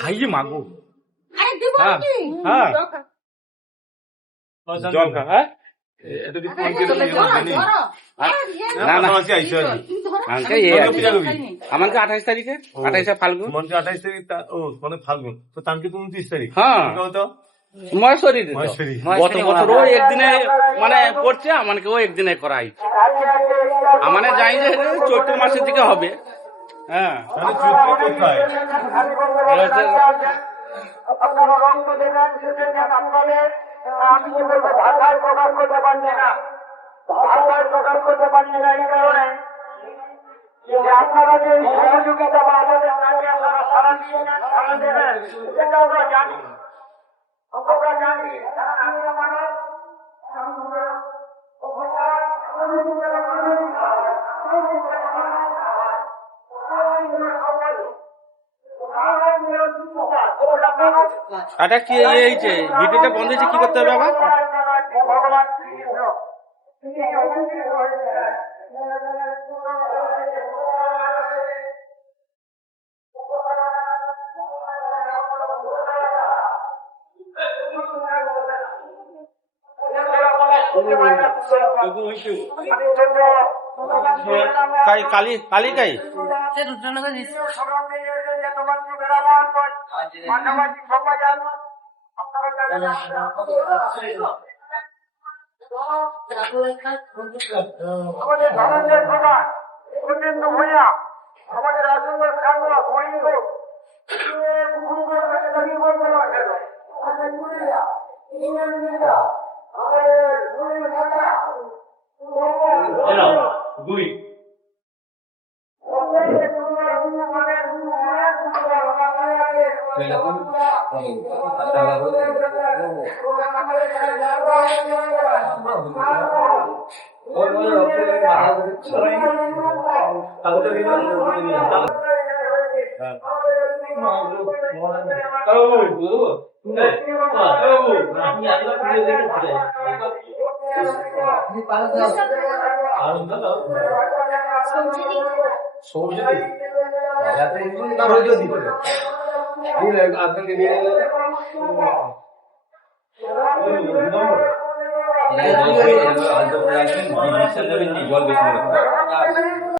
High মাগো আরে দিব হ্যাঁ কি হ্যাঁ জল খা হ্যাঁ না না আমাকে 28 তারিখে 28 ফাল্গুন 28 তারিখ মানে ফাল্গুন তো তানকে তো 29 তারিখ হ্যাঁ তো মহেশ্বরী মহেশ্বরী। গত বছর ও একদিনে মানে করছে আমাকে ও একদিনে করাই মানে জানি যে চৈত্র মাসের দিকে হবে। হ্যাঁ তাহলে চৈত্র কোথায় আপনারা রক্ত দেবেন সেখানে আপনাদের আমি কি বলবো ভাষায় প্রকাশ করতে পারছি না, ভাষায় প্রকাশ করতে পারছি না এই কারণে যে আপনারা যে সহযোগিতা বা আমাদের কাছে আপনারা সারা দিয়েছেন সারা দেবেন সেটা আমরা জানি, আমরা জানি আমি আমার এটা কি এইছে ভিডিওটা বন্ধ হয়েছে কি করতে হবে আবার ভগবান শ্রীকৃষ্ণ কালি কালি কাই আমাদের ধনঞ্জয় প্রধান সুরেন্দ্র ভূঁইয়া আমাদের রাজেন্দ্র খান্ডা মহিন্দ গুড়ি জল বেশি